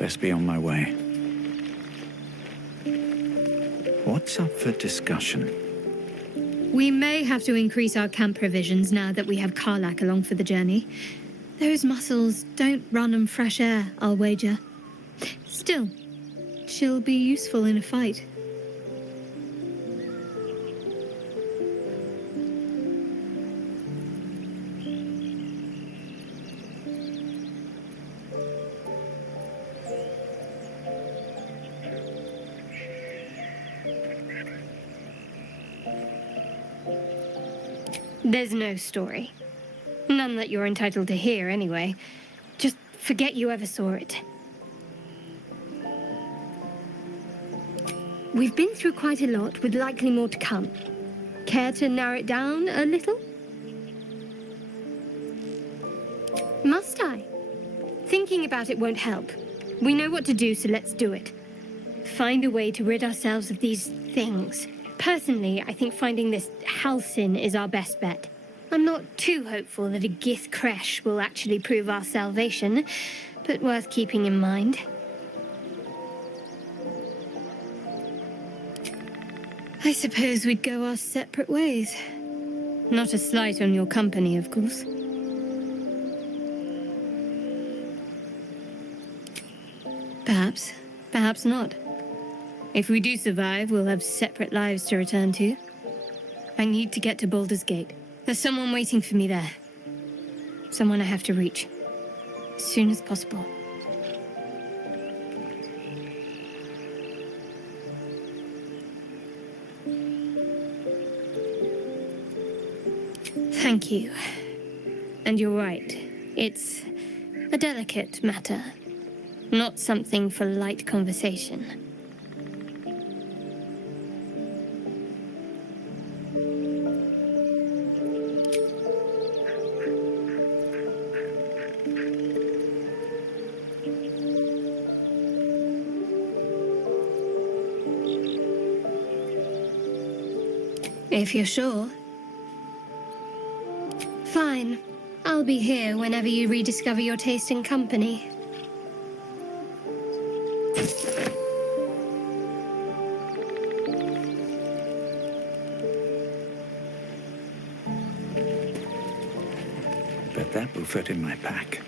Best be on my way. What's up for discussion? We may have to increase our camp provisions now that we have Karlak along for the journey. Those muscles don't run on fresh air, I'll wager. Still, she'll be useful in a fight. There's no story. None that you're entitled to hear, anyway. Just forget you ever saw it. We've been through quite a lot, with likely more to come. Care to narrow it down a little? Must I? Thinking about it won't help. We know what to do, so let's do it. Find a way to rid ourselves of these things. Personally, I think finding this Halcyon is our best bet. I'm not too hopeful that a Gith crash will actually prove our salvation, but worth keeping in mind. I suppose we'd go our separate ways. Not a slight on your company, of course. Perhaps. Perhaps not. If we do survive, we'll have separate lives to return to. I need to get to Baldur's Gate. There's someone waiting for me there. Someone I have to reach. As soon as possible. Thank you. And you're right. It's a delicate matter. Not something for light conversation. If you're sure. Fine. I'll be here whenever you rediscover your taste in company. Bet that will fit in my pack.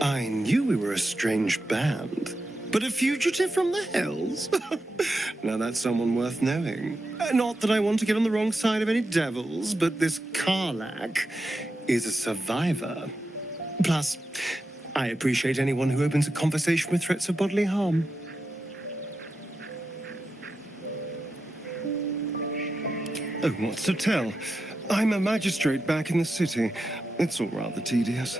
I knew we were a strange band, but a fugitive from the hills? Now that's someone worth knowing. Not that I want to get on the wrong side of any devils, but this Karlak is a survivor. Plus, I appreciate anyone who opens a conversation with threats of bodily harm. Oh, what's to tell? I'm a magistrate back in the city. It's all rather tedious.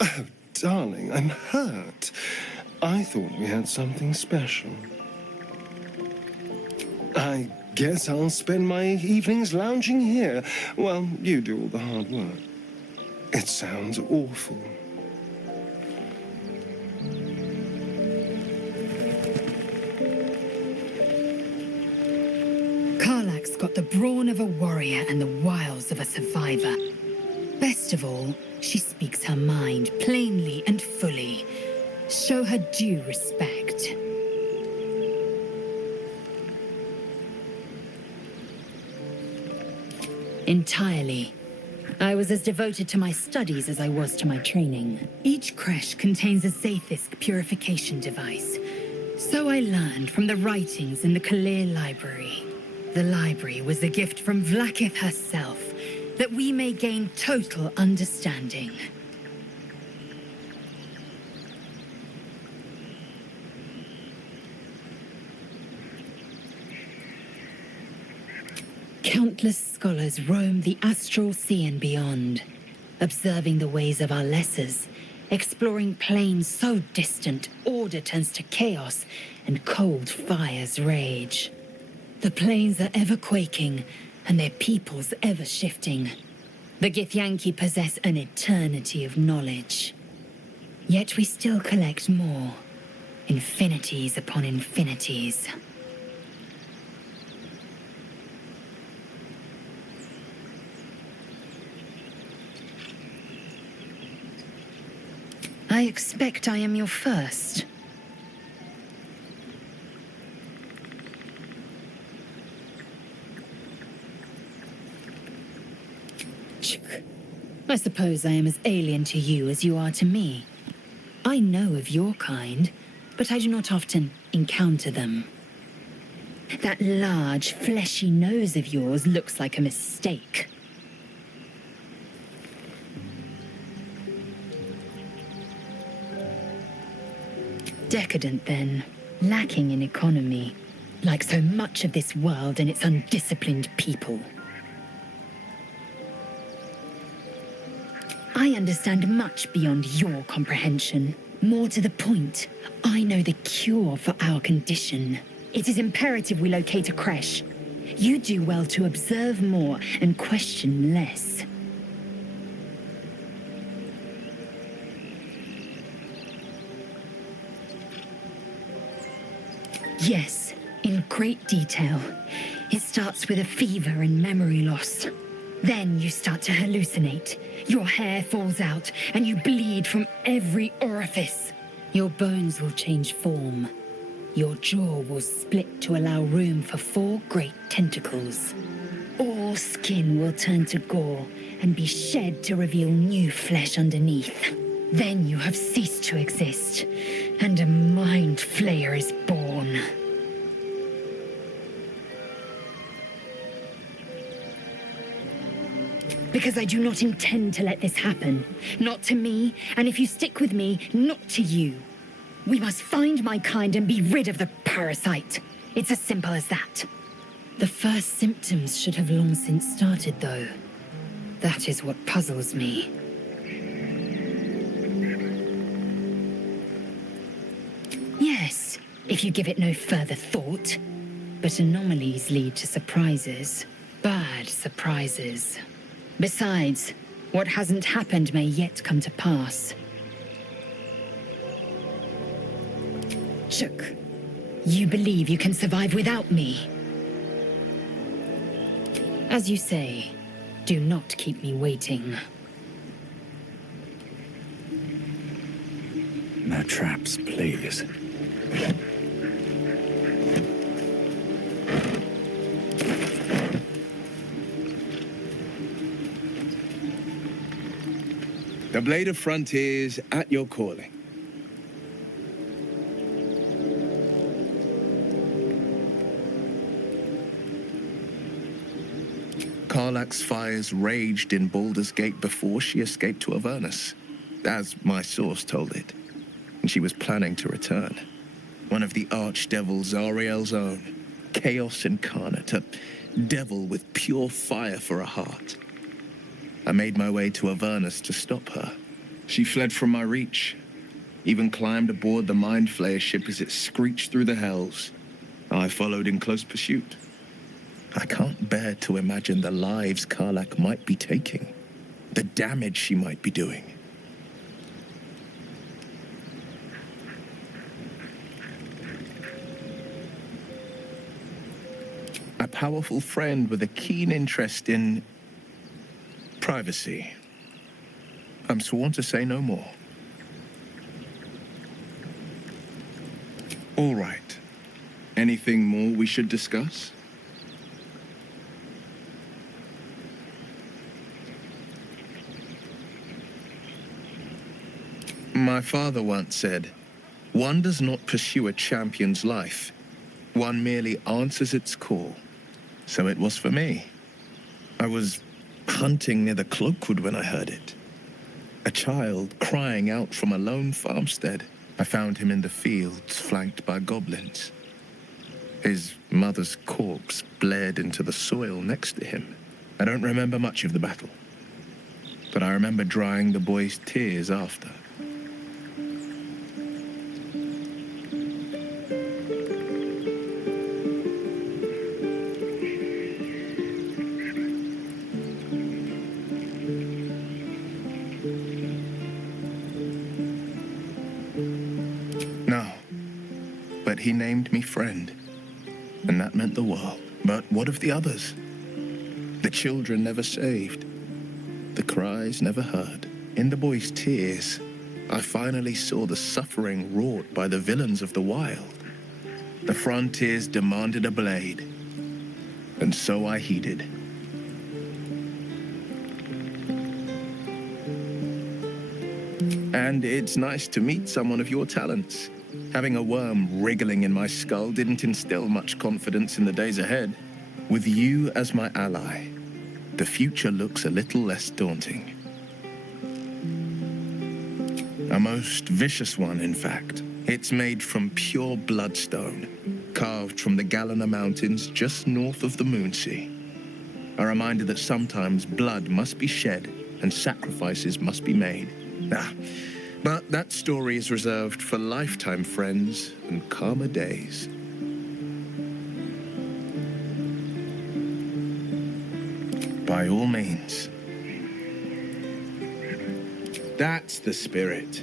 Oh, darling, I'm hurt. I thought we had something special. I guess I'll spend my evenings lounging here while you do all the hard work. It sounds awful. Karlak's got the brawn of a warrior and the wiles of a survivor. Best of all, she speaks her mind plainly and fully. Show her due respect. Entirely. I was as devoted to my studies as I was to my training. Each creche contains a Zaithisk purification device. So I learned from the writings in the Kalir Library. The library was a gift from Vlaakith herself, that we may gain total understanding. Countless scholars roam the astral sea and beyond, observing the ways of our lessers, exploring planes so distant order turns to chaos and cold fires rage. The planes are ever quaking, and their peoples ever shifting. The Githyanki possess an eternity of knowledge. Yet we still collect more. Infinities upon infinities. I expect I am your first. I suppose I am as alien to you as you are to me. I know of your kind, but I do not often encounter them. That large, fleshy nose of yours looks like a mistake. Decadent, then. Lacking in economy. Like so much of this world and its undisciplined people. I understand much beyond your comprehension. More to the point, I know the cure for our condition. It is imperative we locate a creche. You do well to observe more and question less. Yes, in great detail. It starts with a fever and memory loss. Then you start to hallucinate. Your hair falls out, and you bleed from every orifice. Your bones will change form. Your jaw will split to allow room for 4 great tentacles. All skin will turn to gore and be shed to reveal new flesh underneath. Then you have ceased to exist, and a mind flayer is born. Because I do not intend to let this happen. Not to me, and if you stick with me, not to you. We must find my kind and be rid of the parasite. It's as simple as that. The first symptoms should have long since started, though. That is what puzzles me. Yes, if you give it no further thought. But anomalies lead to surprises. Bad surprises. Besides, what hasn't happened may yet come to pass. Shook, you believe you can survive without me? As you say, do not keep me waiting. No traps, please. The Blade of Frontiers at your calling. Karlach's fires raged in Baldur's Gate before she escaped to Avernus, as my source told it. And she was planning to return. One of the archdevils Zariel's own, chaos incarnate, a devil with pure fire for a heart. I made my way to Avernus to stop her. She fled from my reach, even climbed aboard the Mind Flayer ship as it screeched through the hells. I followed in close pursuit. I can't bear to imagine the lives Karlach might be taking, the damage she might be doing. A powerful friend with a keen interest in privacy. I'm sworn to say no more. All right. Anything more we should discuss? My father once said, "One does not pursue a champion's life. One merely answers its call." So it was for me. I was hunting near the Cloakwood when I heard it. A child crying out from a lone farmstead. I found him in the fields, flanked by goblins. His mother's corpse blared into the soil next to him. I don't remember much of the battle, but I remember drying the boy's tears after. Now, he named me friend, and that meant the world. But what of the others? The children never saved, the cries never heard. In the boy's tears, I finally saw the suffering wrought by the villains of the wild. The frontiers demanded a blade, and so I heeded. And it's nice to meet someone of your talents. Having a worm wriggling in my skull didn't instill much confidence in the days ahead. With you as my ally, the future looks a little less daunting. A most vicious one, in fact. It's made from pure bloodstone, carved from the Galena Mountains just north of the Moonsea. A reminder that sometimes blood must be shed and sacrifices must be made. But that story is reserved for lifetime friends and calmer days. By all means. That's the spirit.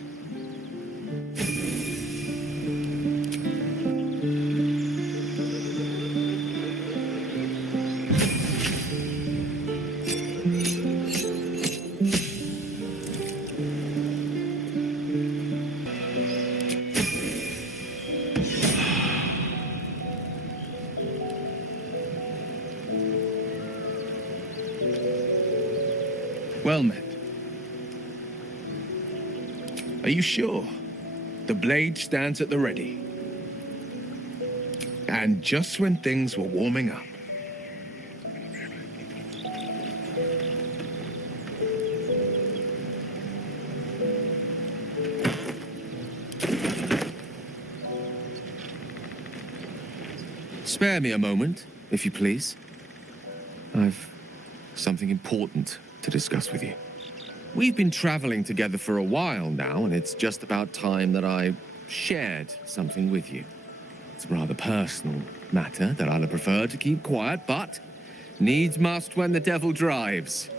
Well met. Are you sure? The blade stands at the ready. And just when things were warming up. Spare me a moment, if you please. I've something important to discuss with you. We've been traveling together for a while now, and it's just about time that I shared something with you. It's a rather personal matter that I'd have preferred to keep quiet, but needs must when the devil drives.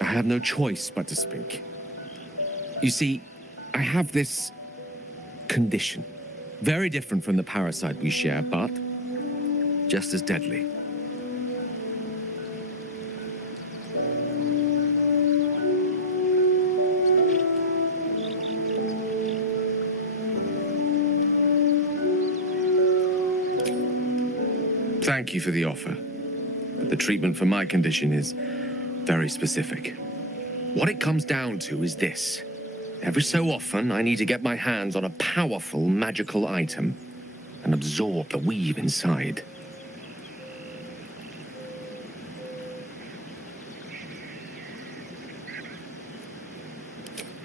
I have no choice but to speak. You see, I have this condition. Very different from the parasite we share, but just as deadly. Thank you for the offer, but the treatment for my condition is very specific. What it comes down to is this. Every so often, I need to get my hands on a powerful magical item and absorb the weave inside.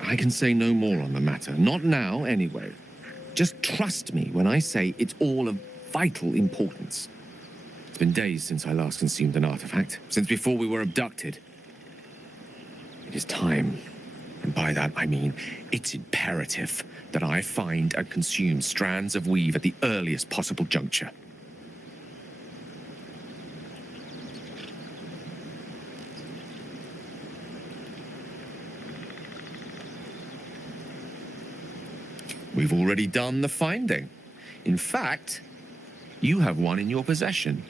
I can say no more on the matter, not now anyway. Just trust me when I say it's all of vital importance. It's been days since I last consumed an artifact, since before we were abducted. It is time, and by that I mean it's imperative that I find and consume strands of weave at the earliest possible juncture. We've already done the finding. In fact, you have one in your possession.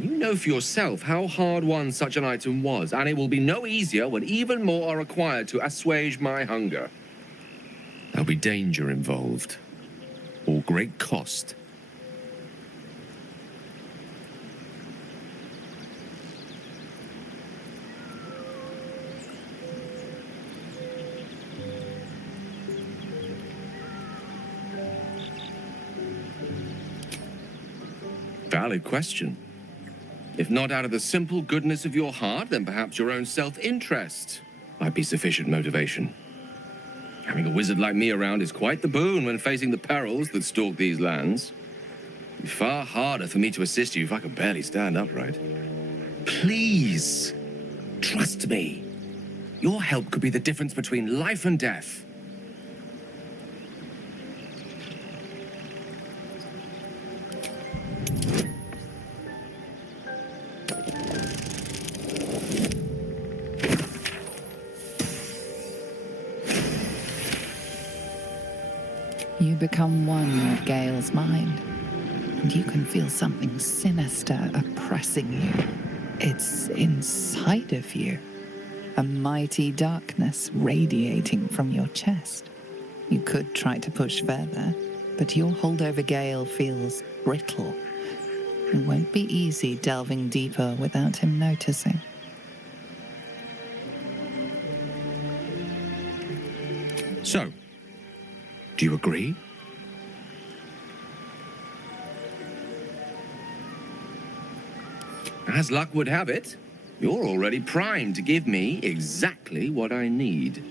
You know for yourself how hard-won such an item was, and it will be no easier when even more are required to assuage my hunger. There'll be danger involved, or great cost. Valid question. If not out of the simple goodness of your heart, then perhaps your own self-interest might be sufficient motivation. Having a wizard like me around is quite the boon when facing the perils that stalk these lands. It'd be far harder for me to assist you if I could barely stand upright. Please, trust me. Your help could be the difference between life and death. You become one with Gale's mind, and you can feel something sinister oppressing you. It's inside of you, a mighty darkness radiating from your chest. You could try to push further, but your hold over Gale feels brittle. It won't be easy delving deeper without him noticing. So, do you agree? As luck would have it, you're already primed to give me exactly what I need.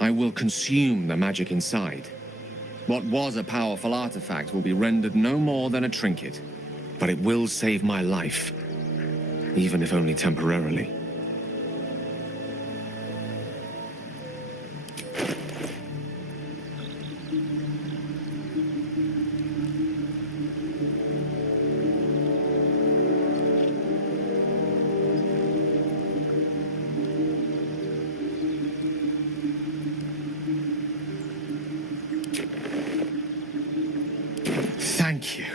I will consume the magic inside. What was a powerful artifact will be rendered no more than a trinket, but it will save my life, even if only temporarily. Thank you.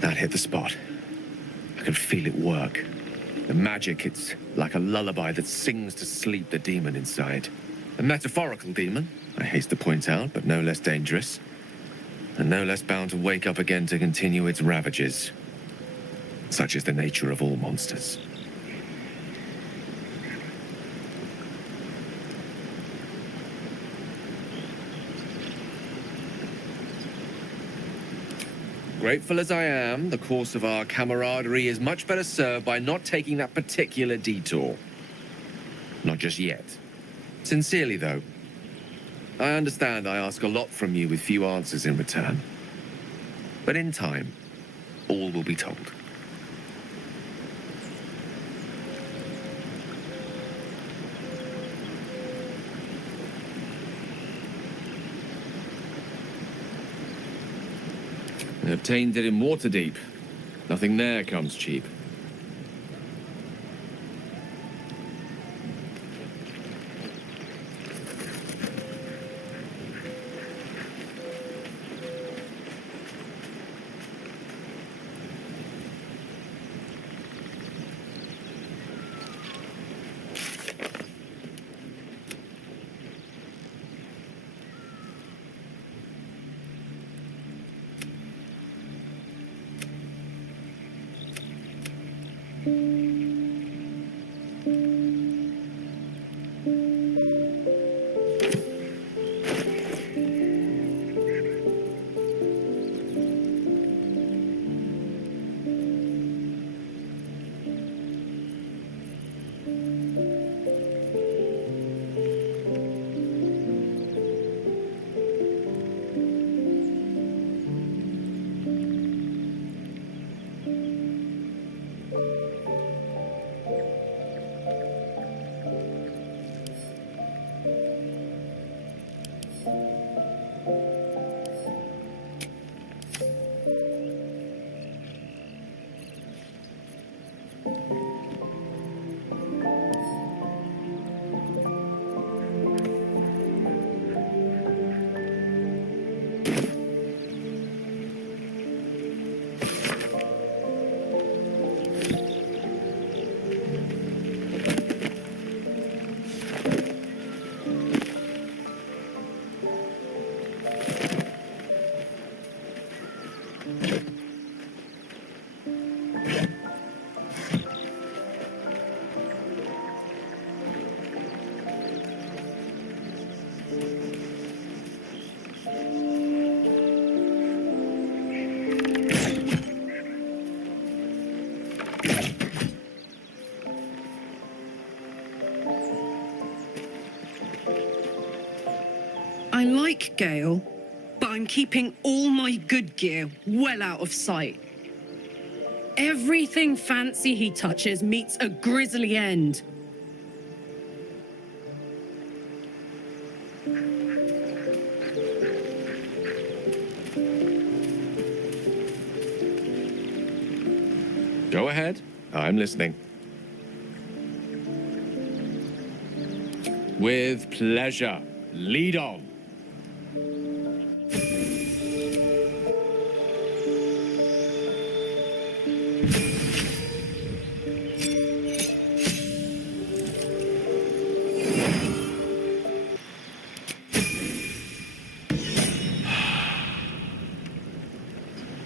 That hit the spot. I can feel it work. The magic, it's like a lullaby that sings to sleep the demon inside. A metaphorical demon, I haste to point out, but no less dangerous. And no less bound to wake up again to continue its ravages. Such is the nature of all monsters. Grateful as I am, the course of our camaraderie is much better served by not taking that particular detour. Not just yet. Sincerely, though. I understand I ask a lot from you with few answers in return. But in time, all will be told. I obtained it in Waterdeep. Nothing there comes cheap. I like Gale, but I'm keeping all my good gear well out of sight. Everything fancy he touches meets a grisly end. Go ahead. I'm listening. With pleasure. Lead on.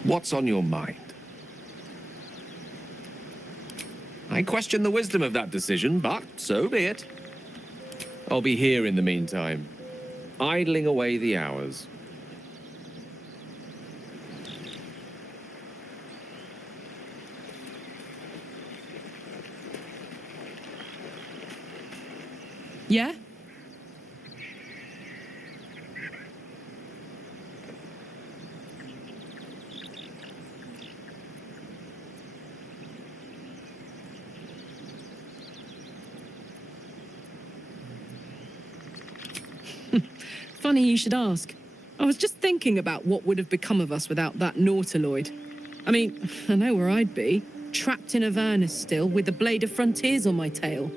What's on your mind? I question the wisdom of that decision, but so be it. I'll be here in the meantime, idling away the hours. Yeah? Funny you should ask. I was just thinking about what would have become of us without that Nautiloid. I mean, I know where I'd be. Trapped in Avernus still, with the Blade of Frontiers on my tail.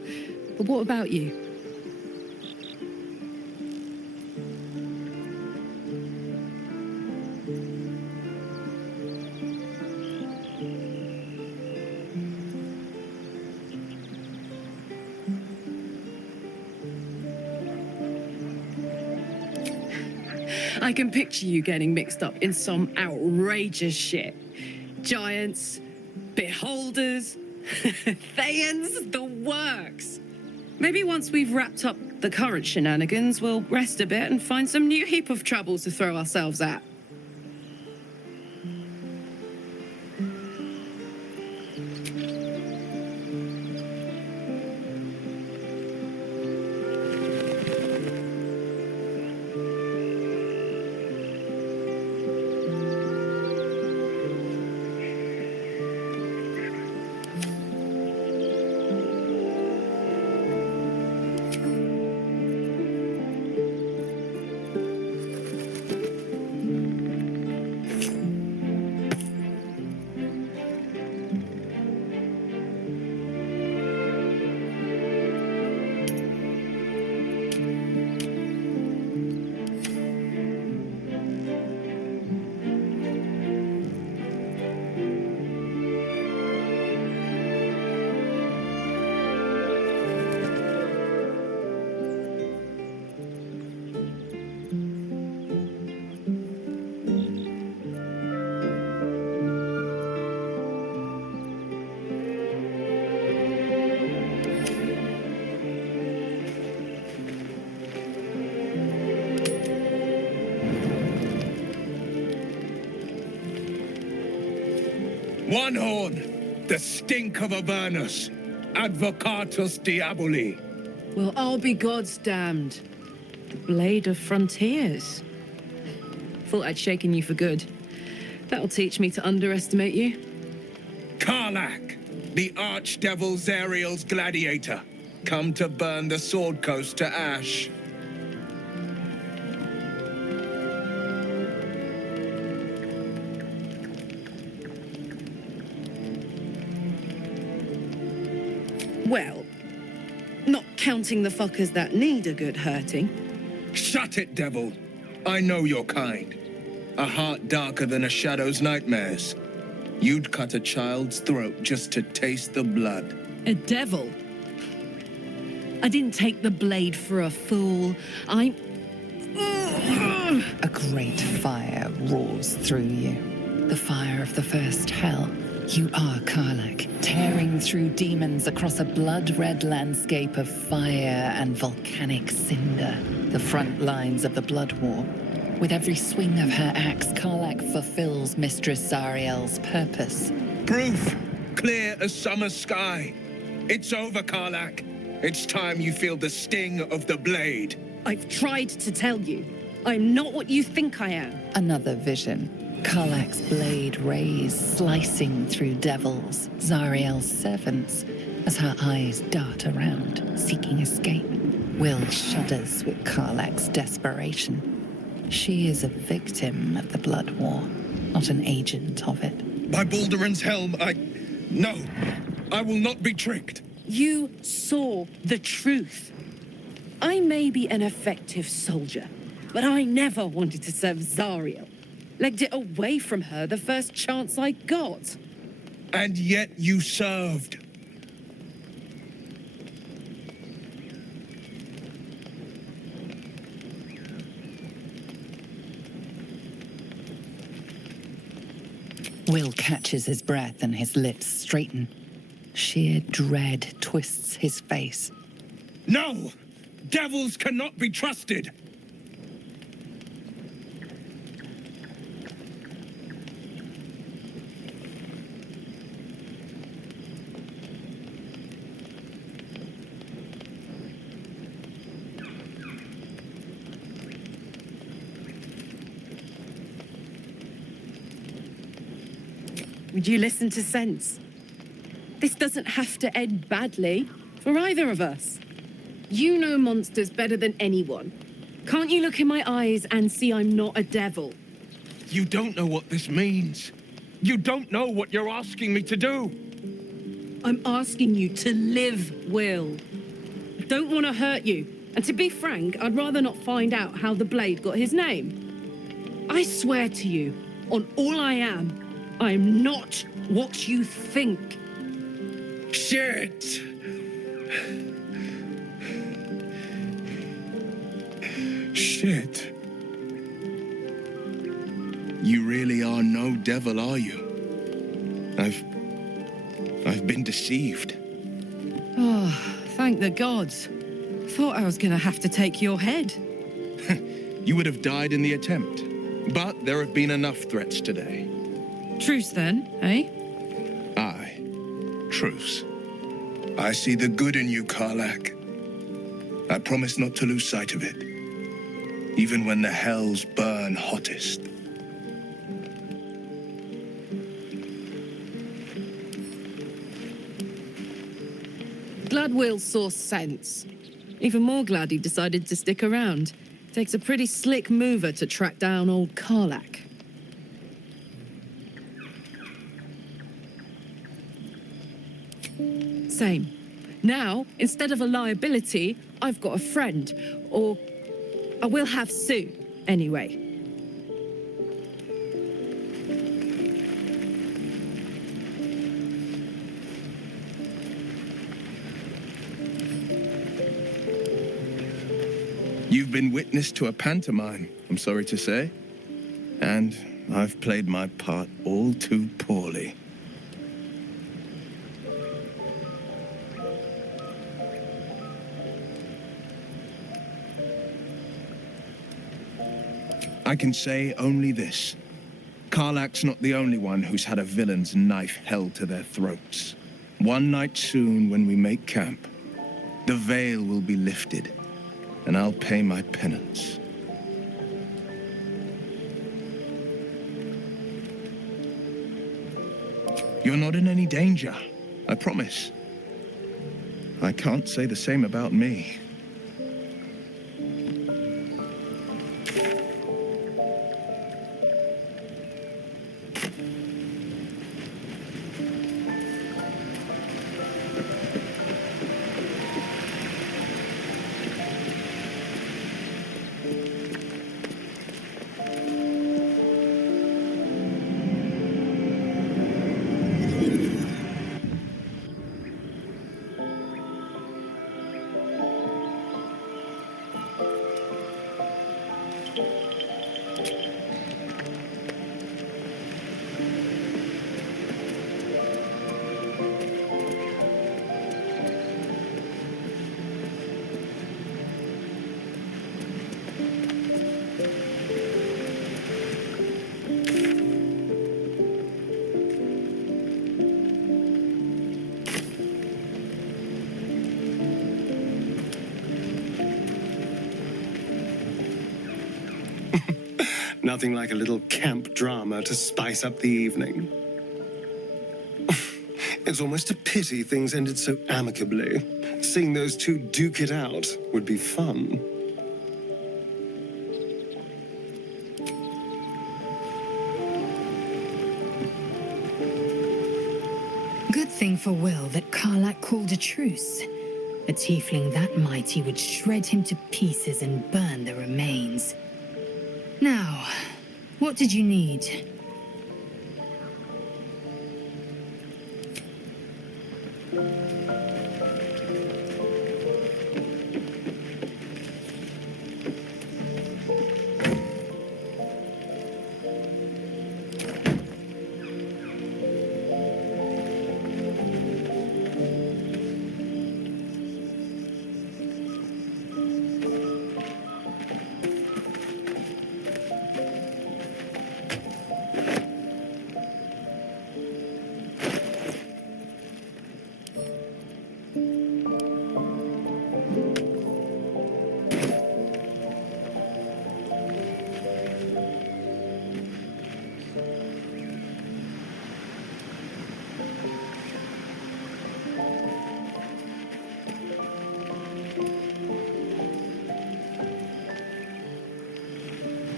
But what about you? I can picture you getting mixed up in some outrageous shit. Giants, beholders, Thayans, the works. Maybe once we've wrapped up the current shenanigans, we'll rest a bit and find some new heap of troubles to throw ourselves at. One horn, the stink of Avernus, Advocatus Diaboli. Well, I'll be God's damned. The Blade of Frontiers. Thought I'd shaken you for good. That'll teach me to underestimate you. Karlak, the Archdevil Zariel's gladiator, come to burn the Sword Coast to ash. Well, not counting the fuckers that need a good hurting. Shut it, devil. I know your kind. A heart darker than a shadow's nightmares. You'd cut a child's throat just to taste the blood. A devil? I didn't take the blade for a fool. A great fire roars through you. The fire of the first hell. You are Karlak, tearing through demons across a blood-red landscape of fire and volcanic cinder. The front lines of the Blood War. With every swing of her axe, Karlak fulfills Mistress Zariel's purpose. Proof, clear as summer sky. It's over, Karlak. It's time you feel the sting of the blade. I've tried to tell you. I'm not what you think I am. Another vision. Karlach's blade rays slicing through devils, Zariel's servants, as her eyes dart around, seeking escape. Will shudders with Karlach's desperation. She is a victim of the Blood War, not an agent of it. By Baldur's helm, No! I will not be tricked! You saw the truth. I may be an effective soldier, but I never wanted to serve Zariel. Legged it away from her the first chance I got. And yet you served. Will catches his breath and his lips straighten. Sheer dread twists his face. No! Devils cannot be trusted! Would you listen to sense? This doesn't have to end badly for either of us. You know monsters better than anyone. Can't you look in my eyes and see I'm not a devil? You don't know what this means. You don't know what you're asking me to do. I'm asking you to live, Will. I don't want to hurt you. And to be frank, I'd rather not find out how the blade got his name. I swear to you, on all I am not what you think. Shit! Shit. You really are no devil, are you? I've been deceived. Oh, thank the gods. Thought I was gonna have to take your head. You would have died in the attempt. But there have been enough threats today. Truce then, eh? Aye. Truce. I see the good in you, Karlach. I promise not to lose sight of it. Even when the hells burn hottest. Glad Will saw sense. Even more glad he decided to stick around. Takes a pretty slick mover to track down old Karlach. Same. Now, instead of a liability, I've got a friend. Or I will have soon, anyway. You've been witness to a pantomime, I'm sorry to say. And I've played my part all too poorly. I can say only this. Karlach's not the only one who's had a villain's knife held to their throats. One night soon, when we make camp, the veil will be lifted, and I'll pay my penance. You're not in any danger, I promise. I can't say the same about me. Nothing like a little camp drama to spice up the evening. It's almost a pity things ended so amicably. Seeing those two duke it out would be fun. Good thing for Will that Karlak called a truce. A tiefling that mighty would shred him to pieces and burn the remains. Now, what did you need?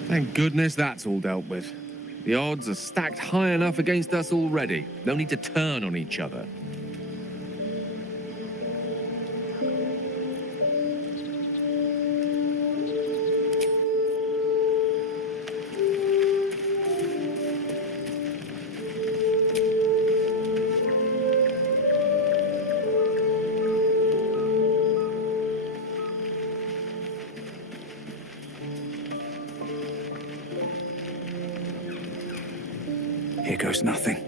Thank goodness that's all dealt with. The odds are stacked high enough against us already. No need to turn on each other. Here goes nothing.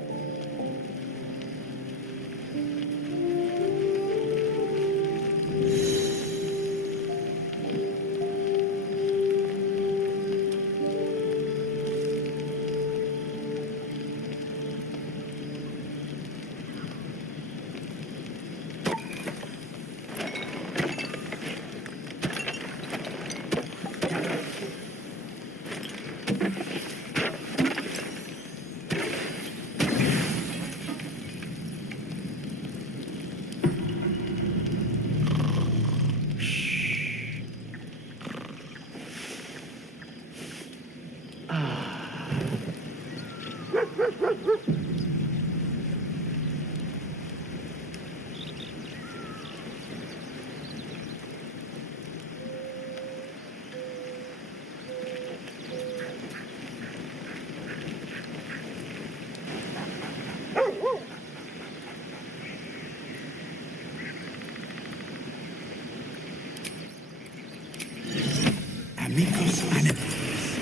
Amigos animals.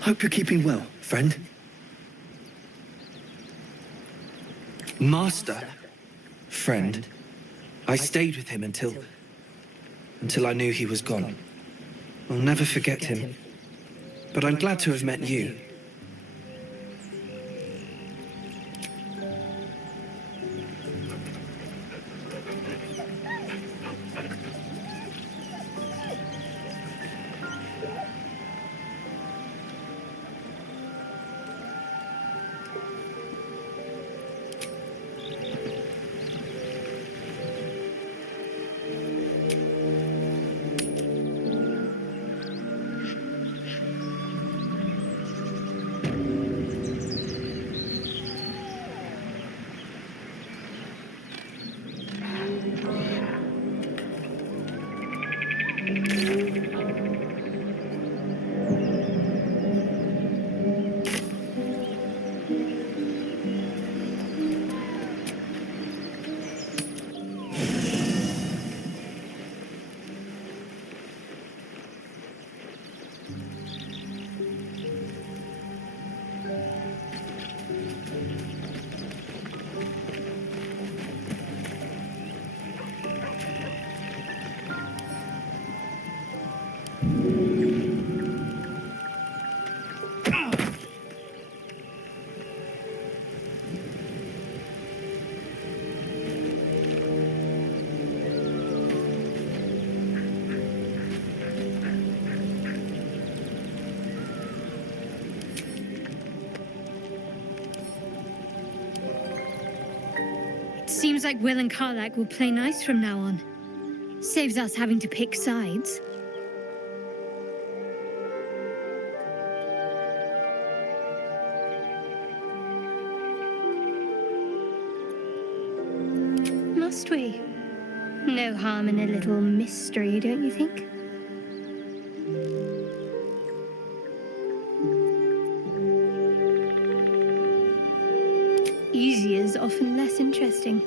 Hope you're keeping well, friend. Master. Friend. I stayed with him until I knew he was gone. I'll never forget him. But I'm glad to have met you. Seems like Will and Karlak will play nice from now on. Saves us having to pick sides. Must we? No harm in a little mystery, don't you think? Easy is often less interesting.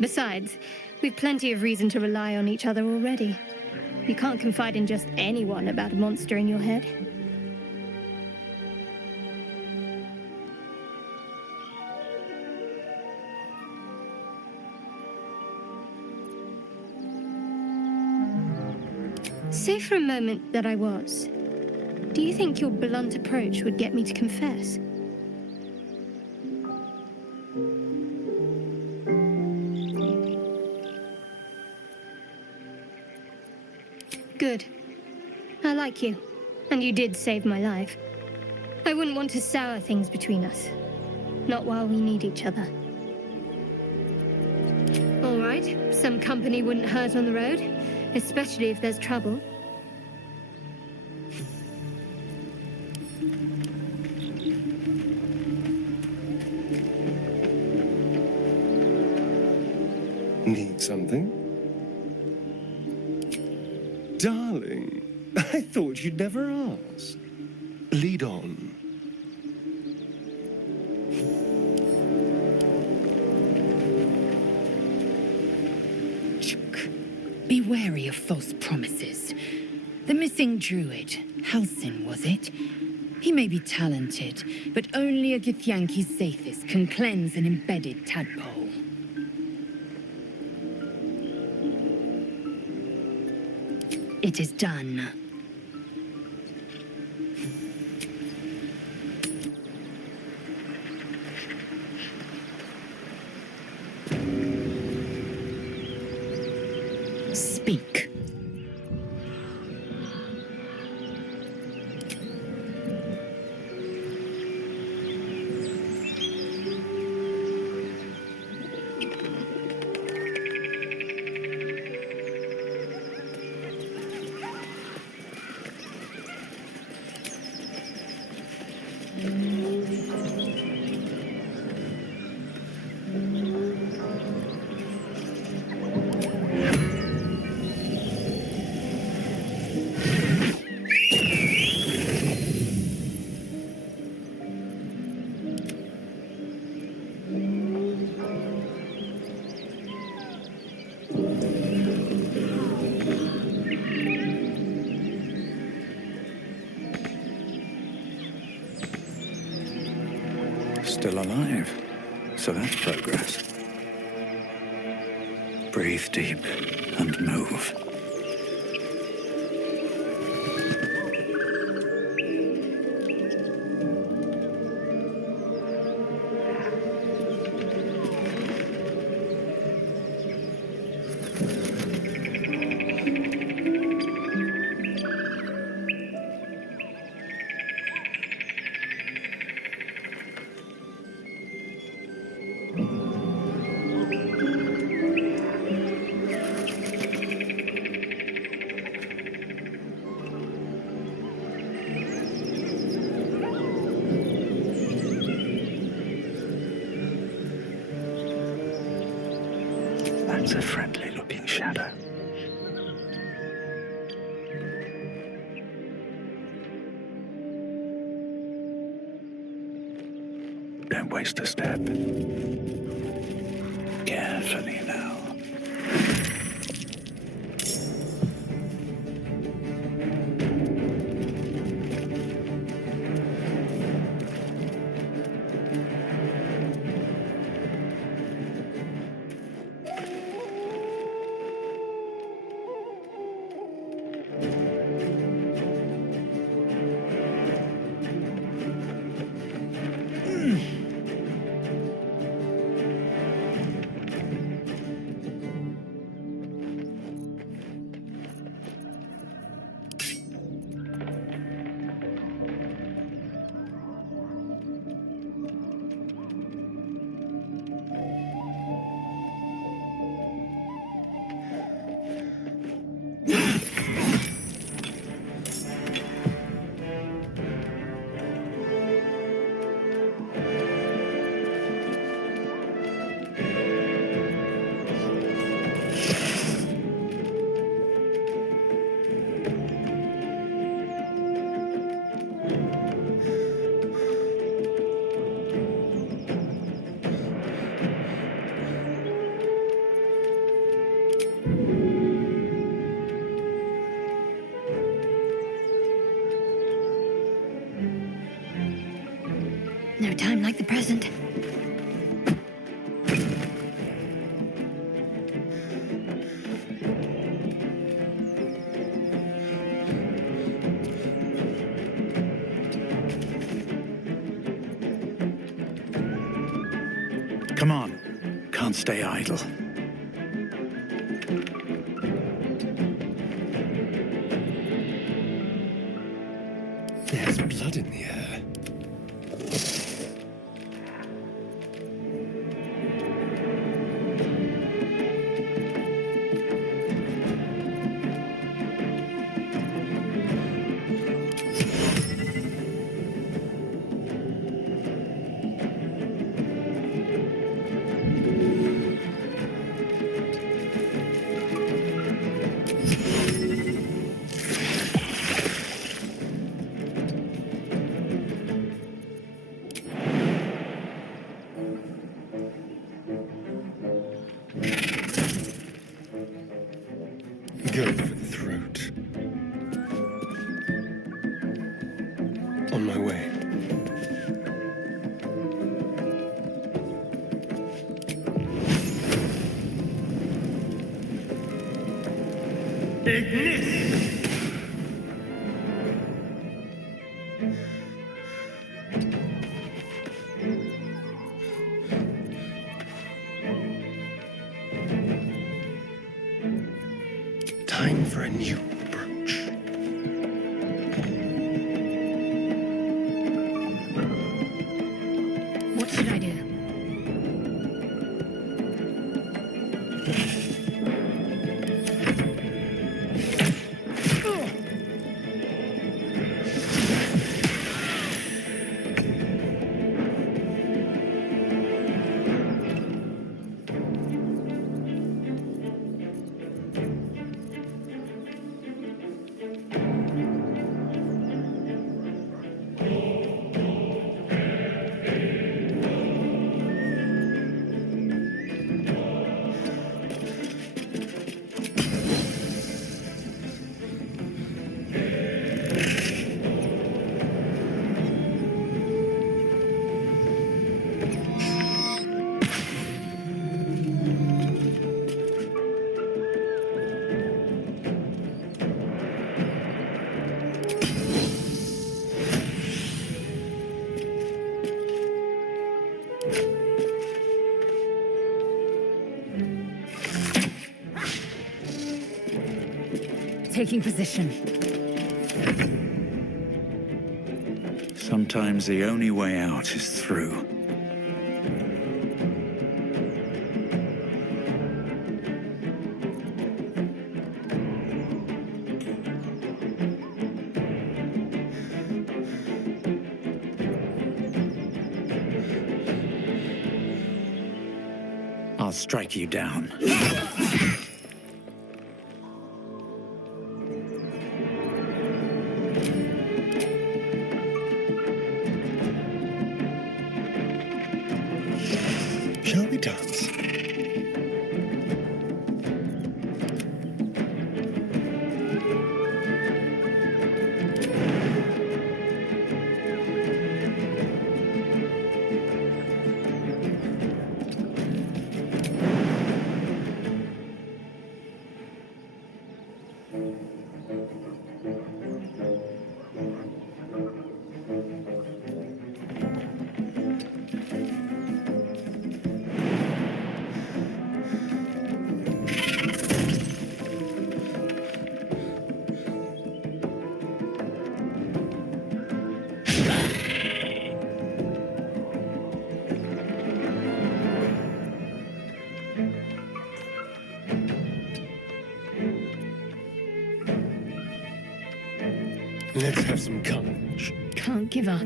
Besides, we've plenty of reason to rely on each other already. You can't confide in just anyone about a monster in your head. Say for a moment that I was. Do you think your blunt approach would get me to confess? Good. I like you. And you did save my life. I wouldn't want to sour things between us. Not while we need each other. All right. Some company wouldn't hurt on the road. Especially if there's trouble. Need something? Darling, I thought you'd never ask. Lead on. Be wary of false promises. The missing druid, Halsin, was it? He may be talented, but only a Githyanki Zathis can cleanse an embedded tadpole. It is done. Speak. Still alive. So that's progress. Breathe deep and move. That's a friendly-looking shadow. Don't waste a step. Carefully now. No time like the present. Come on. Can't stay idle. There's blood in the air. Go for the throat. On my way. Time for a new approach. What should I do? Taking position. Sometimes the only way out is through. I'll strike you down. Shall we dance? Let's have some courage. Can't give up.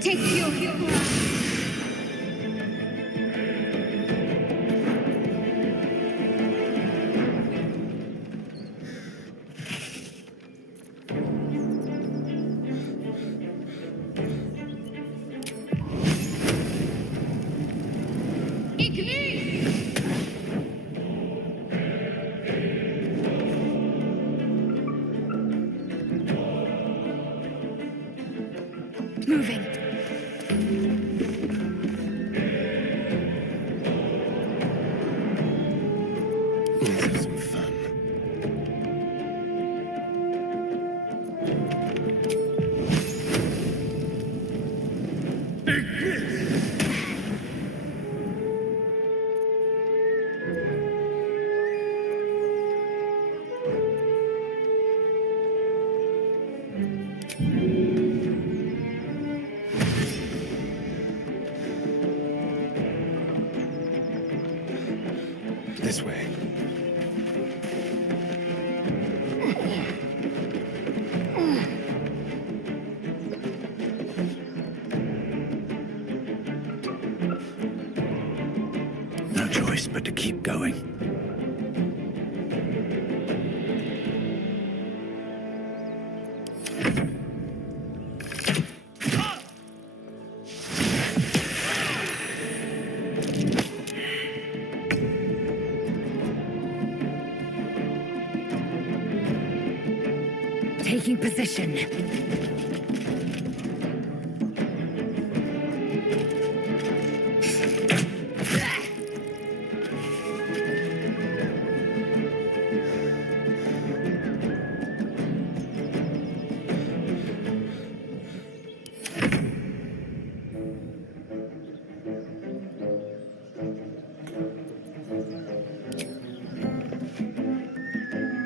Take your moving. Let's have some fun. This way. No choice but to keep going. Taking position.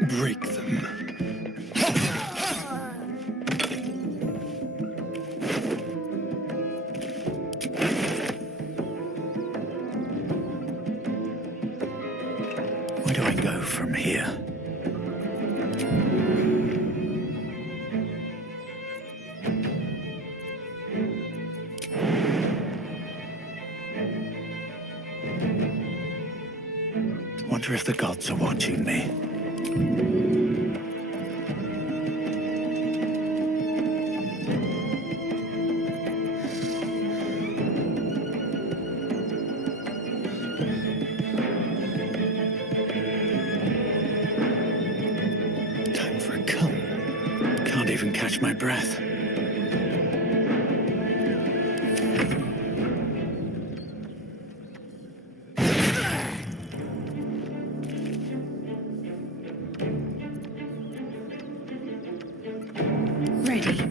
Break them. Where do I go from here? Wonder if the gods are watching me. Time for a cup. Can't even catch my breath. Ready.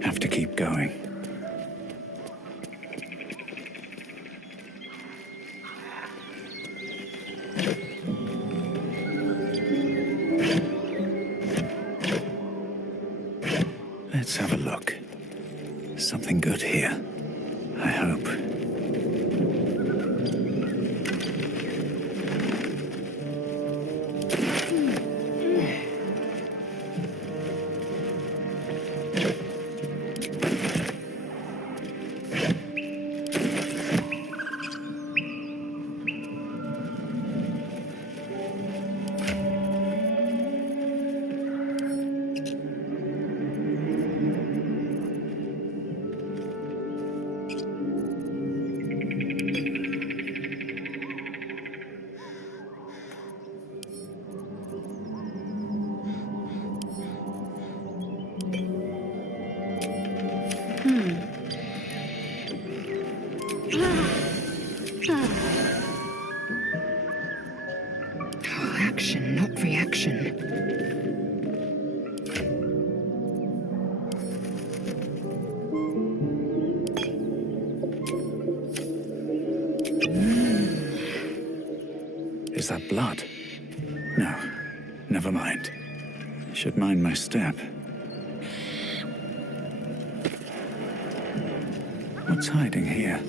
Have to keep going. Let's have a look. Something good here, I hope. Action, not reaction. Is that blood? No, never mind. Should mind my step. What's hiding here?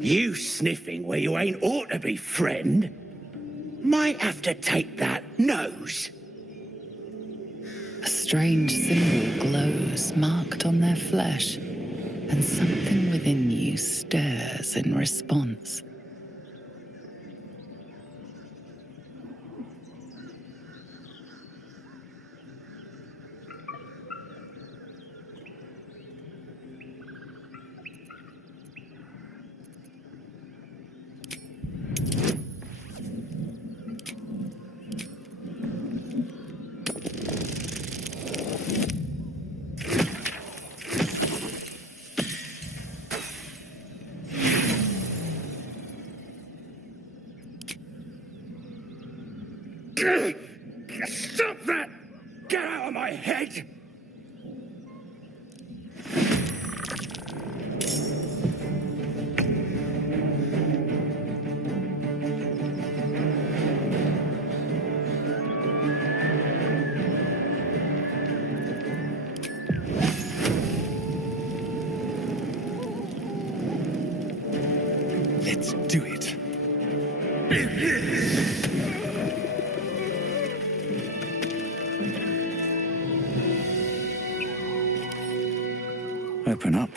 You sniffing where you ain't ought to be, friend. Might have to take that nose. A strange symbol glows, marked on their flesh, and something within you stirs in response. Stop that! Get out of my head! Let's do it. Open up.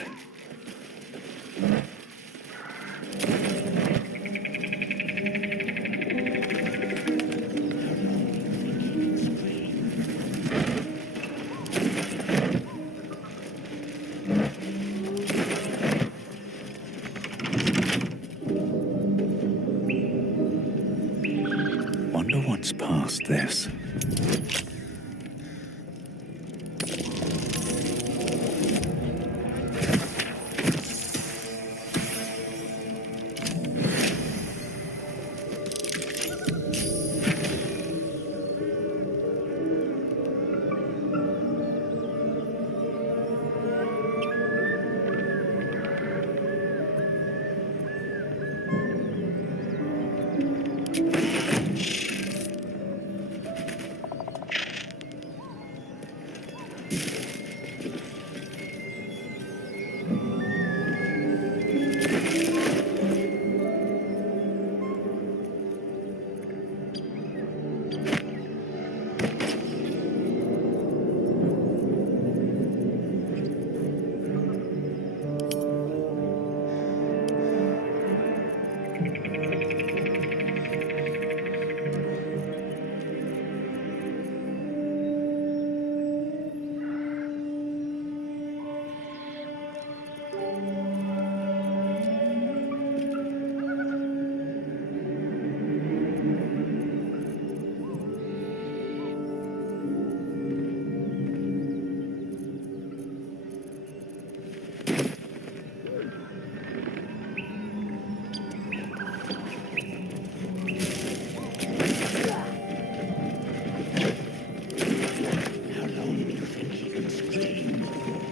Wonder what's past this.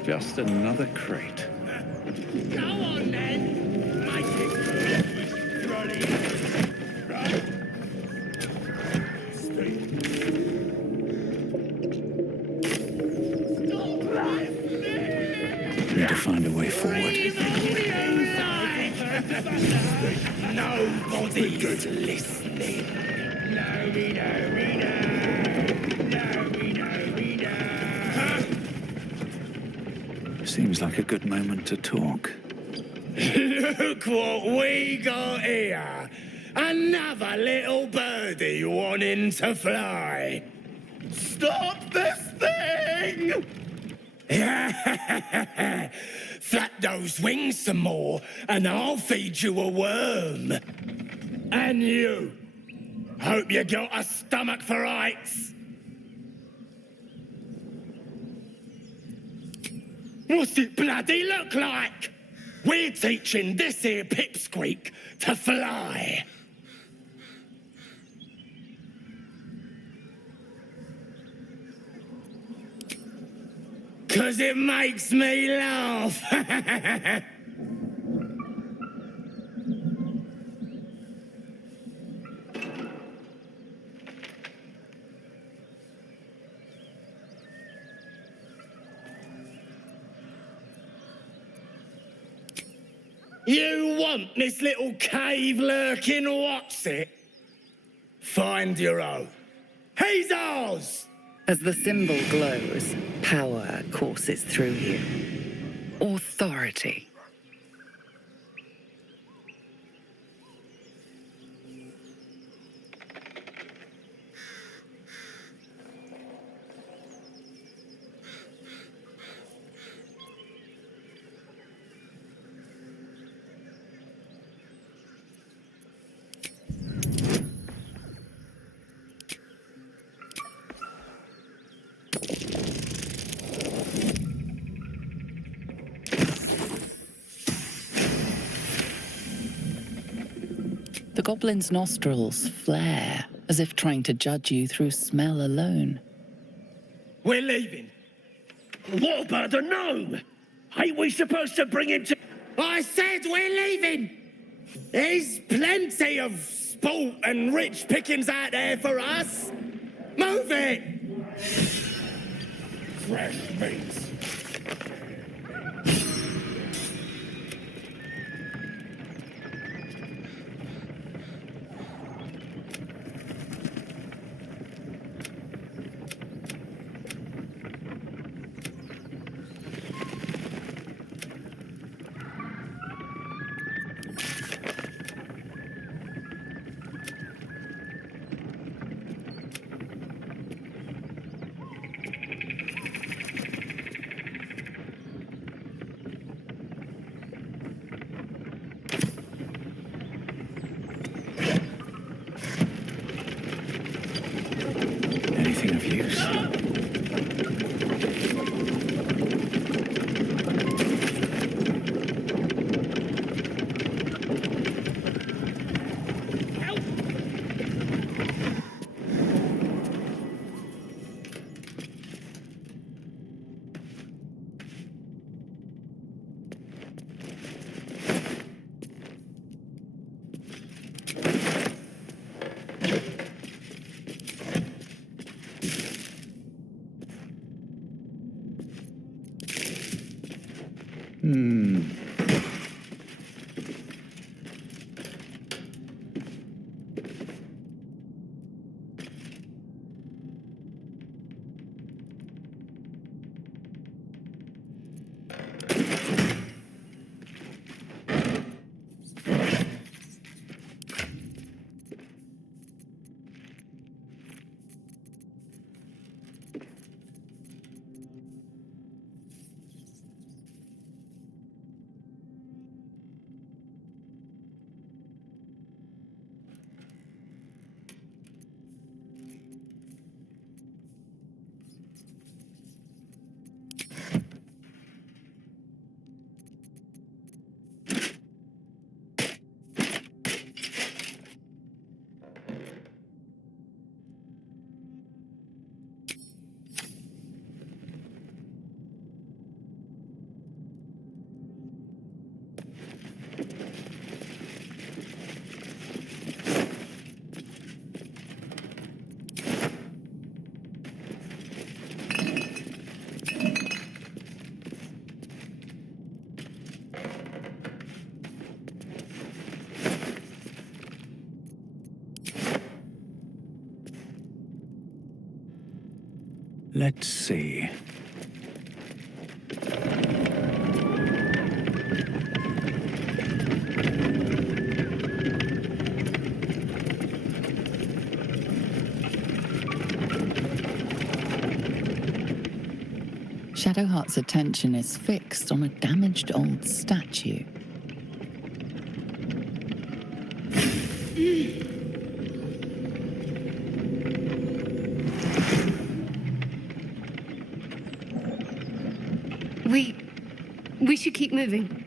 Just another crate. Go on then! Make it bloody right. Need to find a way forward. Nobody's listening. No, we know, we know. No, we know, we know. Seems like a good moment to talk. Look what we got here. Another little birdie wanting to fly. Stop this thing! Flap those wings some more, and I'll feed you a worm. And you. Hope you got a stomach for heights. What's it bloody look like? We're teaching this here pipsqueak to fly. Cause it makes me laugh. You want this little cave lurking what's it? Find your own. He's ours! As the symbol glows, power courses through you. Authority. The goblin's nostrils flare, as if trying to judge you through smell alone. We're leaving. What about the gnome? Ain't we supposed to bring him to... I said we're leaving! There's plenty of sport and rich pickings out there for us. Move it! Fresh meats. Anything of use? Let's see. Shadowheart's attention is fixed on a damaged old statue. We should keep moving.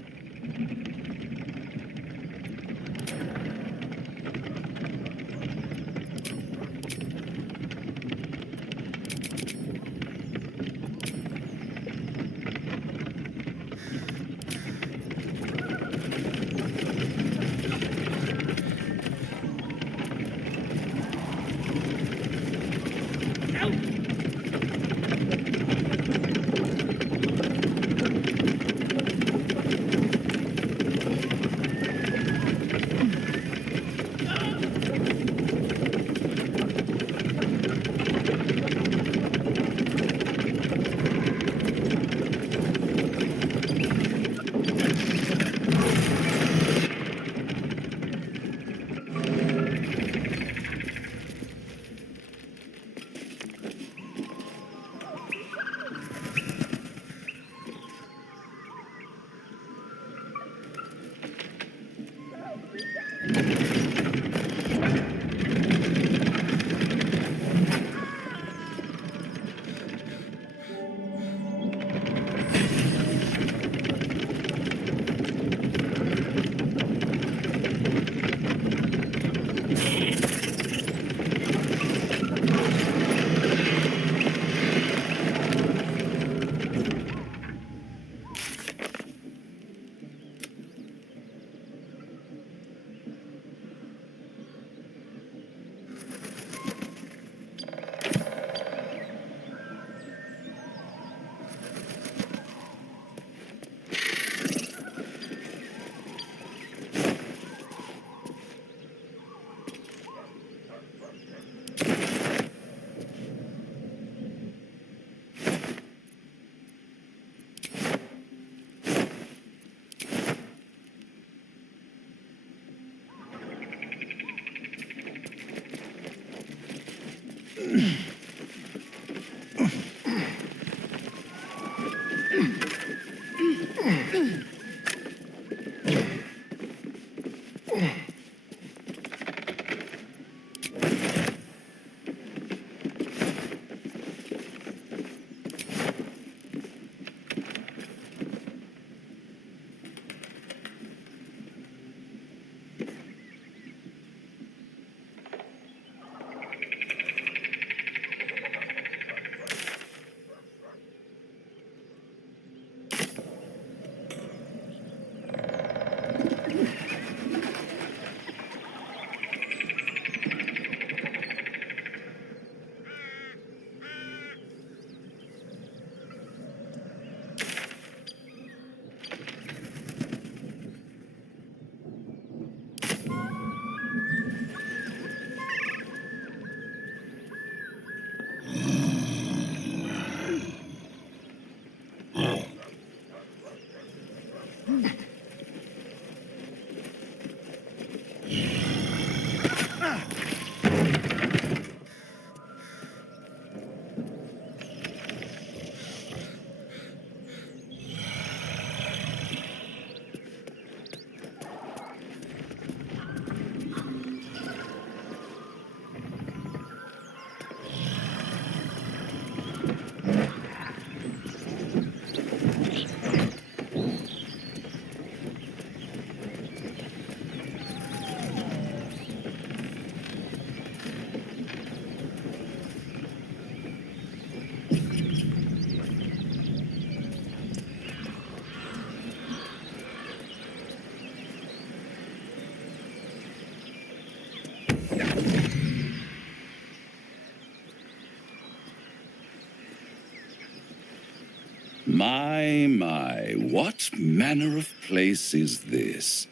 My, what manner of place is this?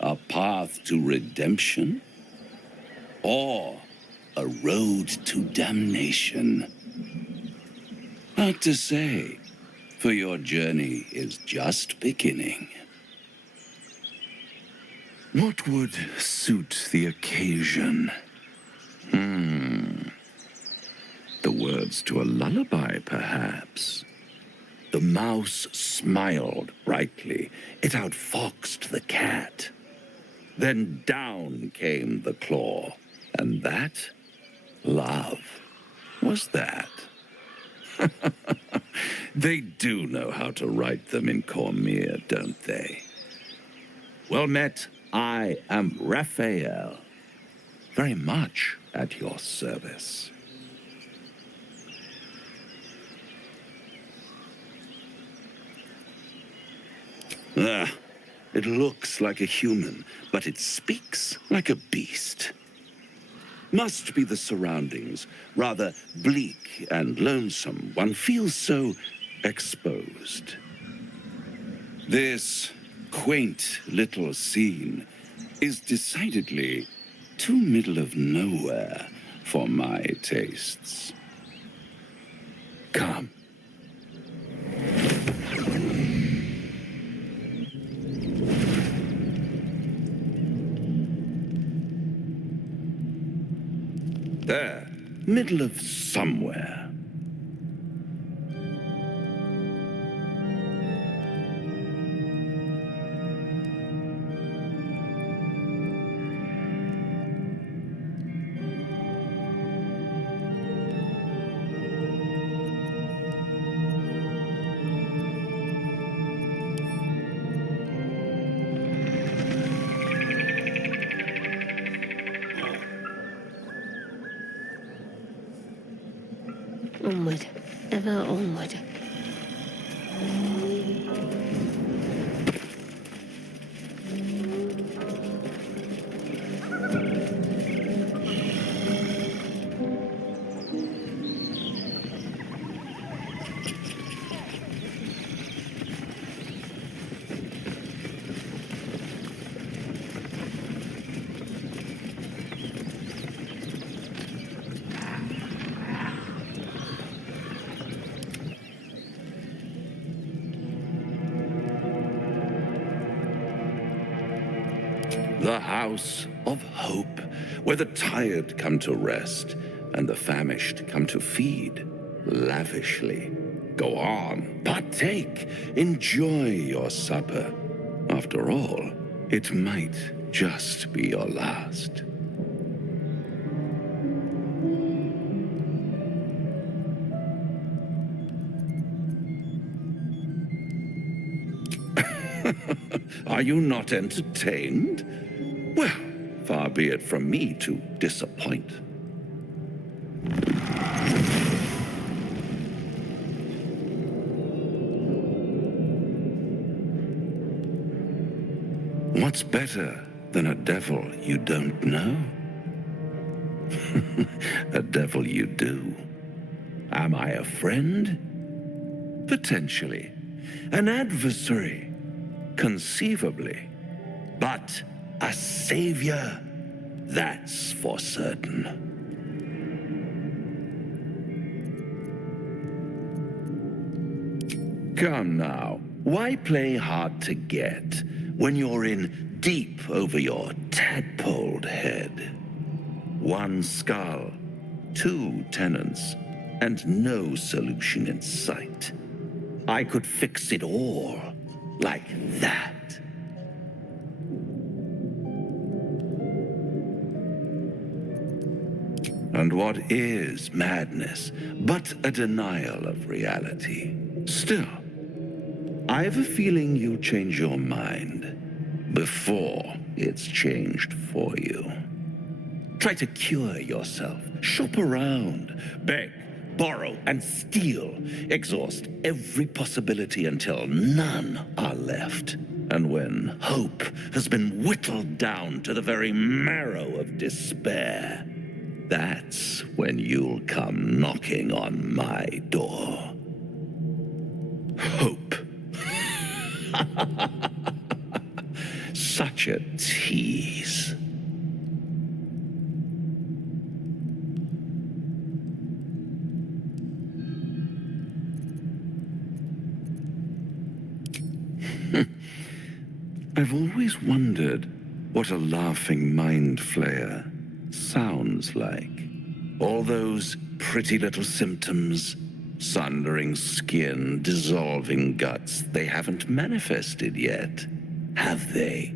A path to redemption? Or a road to damnation? Hard to say, for your journey is just beginning. What would suit the occasion? The words to a lullaby, perhaps. The mouse smiled brightly. It outfoxed the cat. Then down came the claw. And that, love, was that. They do know how to write them in Cormier, don't they? Well met, I am Raphael. Very much at your service. Ah, it looks like a human, but it speaks like a beast. Must be the surroundings, rather bleak and lonesome. One feels so exposed. This quaint little scene is decidedly too middle of nowhere for my tastes. Come. There, middle of somewhere. Onward, ever onward. The House of Hope, where the tired come to rest and the famished come to feed lavishly. Go on, partake, enjoy your supper. After all, it might just be your last. Are you not entertained? Well, far be it from me to disappoint. What's better than a devil you don't know? A devil you do. Am I a friend? Potentially. An adversary? Conceivably. But a savior? That's for certain. Come now, why play hard to get when you're in deep over your tadpoled head? One skull, two tenants, and no solution in sight. I could fix it all like that. And what is madness but a denial of reality? Still, I've a feeling you'll change your mind before it's changed for you. Try to cure yourself, shop around, beg, borrow, and steal. Exhaust every possibility until none are left. And when hope has been whittled down to the very marrow of despair, that's when you'll come knocking on my door. Hope. Such a tease. I've always wondered what a laughing mind flayer sounds like. All those pretty little symptoms, sundering skin, dissolving guts, they haven't manifested yet, have they?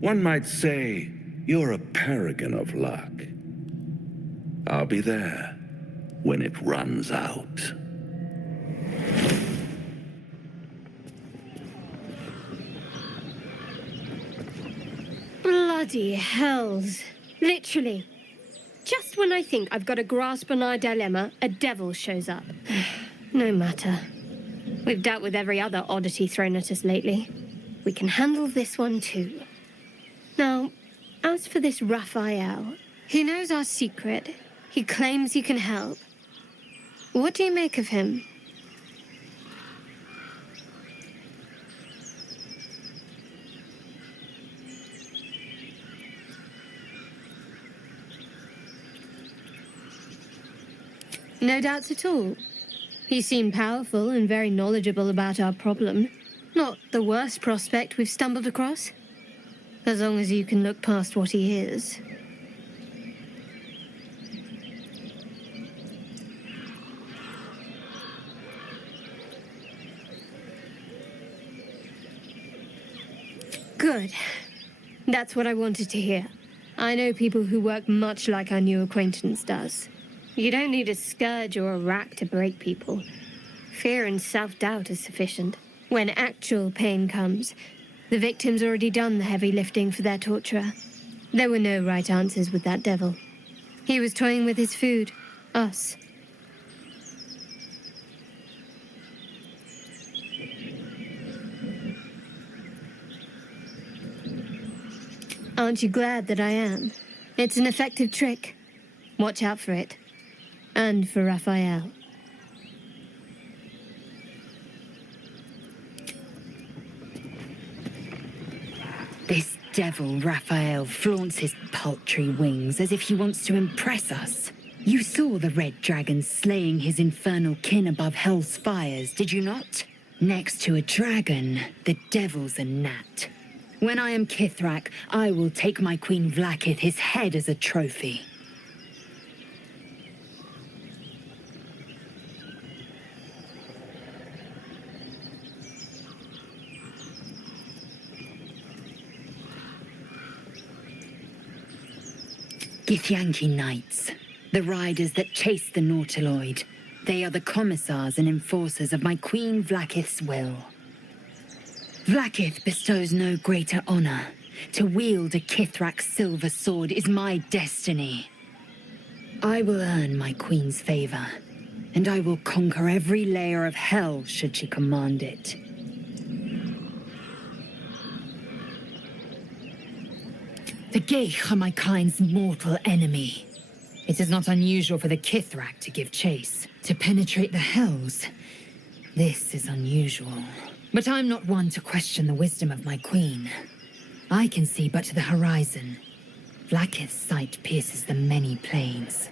One might say you're a paragon of luck. I'll be there when it runs out. Bloody hells. Literally. Just when I think I've got a grasp on our dilemma, a devil shows up. No matter. We've dealt with every other oddity thrown at us lately. We can handle this one too. Now, as for this Raphael, he knows our secret. He claims he can help. What do you make of him? No doubts at all. He seemed powerful and very knowledgeable about our problem. Not the worst prospect we've stumbled across. As long as you can look past what he is. Good. That's what I wanted to hear. I know people who work much like our new acquaintance does. You don't need a scourge or a rack to break people. Fear and self-doubt is sufficient. When actual pain comes, the victim's already done the heavy lifting for their torturer. There were no right answers with that devil. He was toying with his food. Us. Aren't you glad that I am? It's an effective trick. Watch out for it. And for Raphael. This devil, Raphael, flaunts his paltry wings as if he wants to impress us. You saw the red dragon slaying his infernal kin above hell's fires, did you not? Next to a dragon, the devil's a gnat. When I am Kithrak, I will take my Queen Vlaakith his head as a trophy. Githyanki Knights, the riders that chase the Nautiloid. They are the commissars and enforcers of my Queen Vlaakith's will. Vlaakith bestows no greater honor. To wield a Kithrak silver sword is my destiny. I will earn my queen's favor, and I will conquer every layer of hell should she command it. The Geich are my kind's mortal enemy. It is not unusual for the Kithrak to give chase, to penetrate the hells. This is unusual. But I'm not one to question the wisdom of my queen. I can see but to the horizon. Vlaakith's sight pierces the many plains.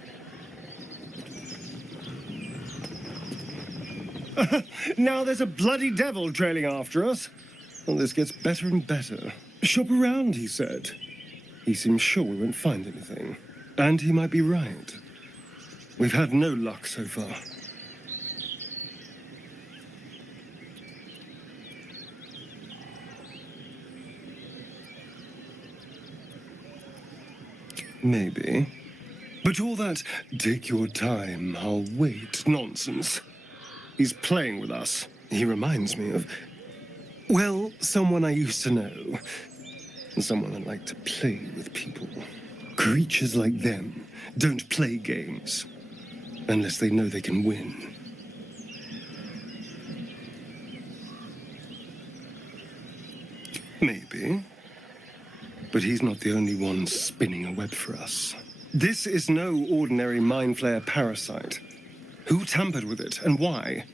Now there's a bloody devil trailing after us. Well, this gets better and better. Shop around, he said. He seems sure we won't find anything. And he might be right. We've had no luck so far. Maybe. But all that, take your time, I'll wait nonsense. He's playing with us. He reminds me of, well, someone I used to know. Someone that liked to play with people. Creatures like them don't play games unless they know they can win. Maybe. But he's not the only one spinning a web for us. This is no ordinary mind flayer parasite. Who tampered with it, and why?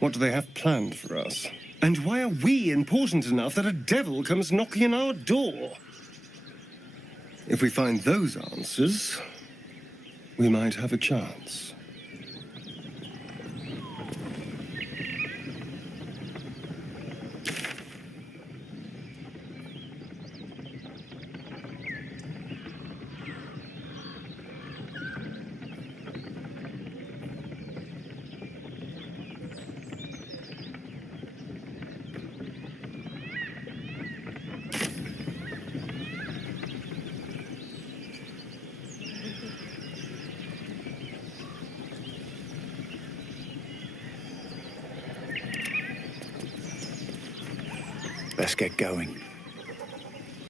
What do they have planned for us? And why are we important enough that a devil comes knocking on our door? If we find those answers, we might have a chance. Let's get going.